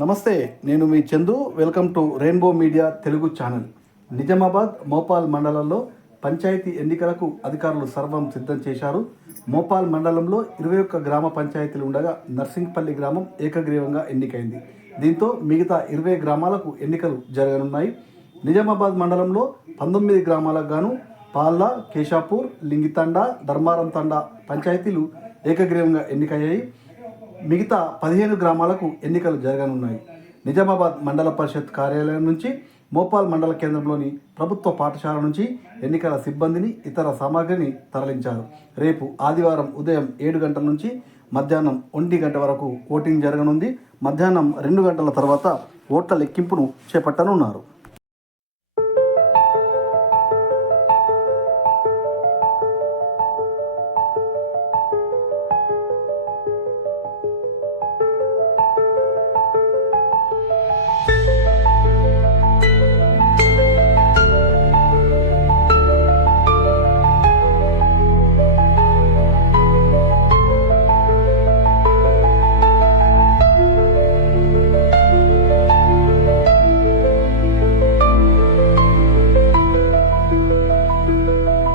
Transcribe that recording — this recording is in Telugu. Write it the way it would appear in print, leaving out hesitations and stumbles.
నమస్తే, నేను మీ Chandu. Welcome to rainbow media Telugu channel. Nizamabad Mopal మండలంలో పంచాయతీ ఎన్నికలకు అధికారులు సర్వం సిద్ధం చేశారు. మోపాల్ మండలంలో 21 గ్రామ పంచాయతీలు ఉండగా నర్సింగ్పల్లి గ్రామం ఏకగ్రీవంగా ఎన్నికైంది. దీంతో మిగతా 20 గ్రామాలకు ఎన్నికలు జరగనున్నాయి. నిజామాబాద్ మండలంలో 19 గ్రామాలకు గాను పాల్ల, కేశాపూర్, లింగితండ, ధర్మారం తండ పంచాయతీలు ఏకగ్రీవంగా ఎన్నికయ్యాయి. మిగతా 15 గ్రామాలకు ఎన్నికలు జరగనున్నాయి. నిజామాబాద్ మండల పరిషత్ కార్యాలయం నుంచి, మోపాల్ మండల కేంద్రంలోని ప్రభుత్వ పాఠశాల నుంచి ఎన్నికల సిబ్బందిని, ఇతర సామాగ్రిని తరలించారు. రేపు ఆదివారం ఉదయం 7 గంటల నుంచి మధ్యాహ్నం 1 గంట వరకు ఓటింగ్ జరగనుంది. మధ్యాహ్నం 2 గంటల తర్వాత ఓట్ల లెక్కింపును చేపట్టనున్నారు.